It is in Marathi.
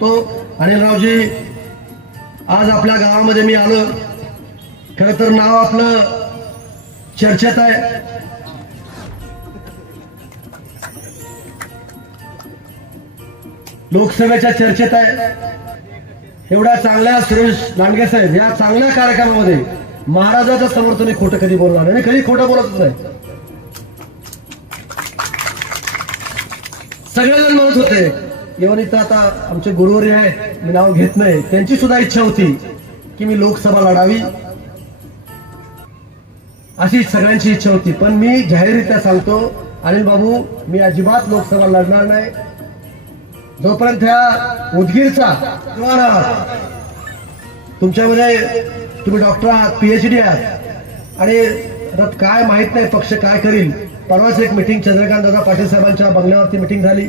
तो. अनिलरावजी आज आपल्या गावामध्ये मी आलो. खर तर नाव आपलं चर्चेत आहे. लोकसभेच्या चर्चेत आहे. एवढ्या चांगल्या सुरेश लांडगे साहेब या चांगल्या कार्यक्रमामध्ये महाराजाचं समर्थन खोटं कधी बोलणार नाही आणि कधी खोटं बोलतच नाही. सगळेजण म्हणत होते इव्हन इथं आता आमचे गुरुवारी आहे मी नाव घेत नाही. त्यांची सुद्धा इच्छा होती की मी लोकसभा लढावी. अशी सगळ्यांची इच्छा होती. पण मी जाहीररित्या सांगतो अनिल बाबू मी अजिबात लोकसभा लढणार नाही. जोपर्यंत ह्या उदगीरचा किंवा तुमच्यामध्ये तुम्ही डॉक्टर आहात पीएचडी आहात आणि काय माहीत नाही पक्ष काय करील. परवाच एक मिटिंग चंद्रकांत दादा पाटील साहेबांच्या बंगल्यावरती मिटिंग झाली.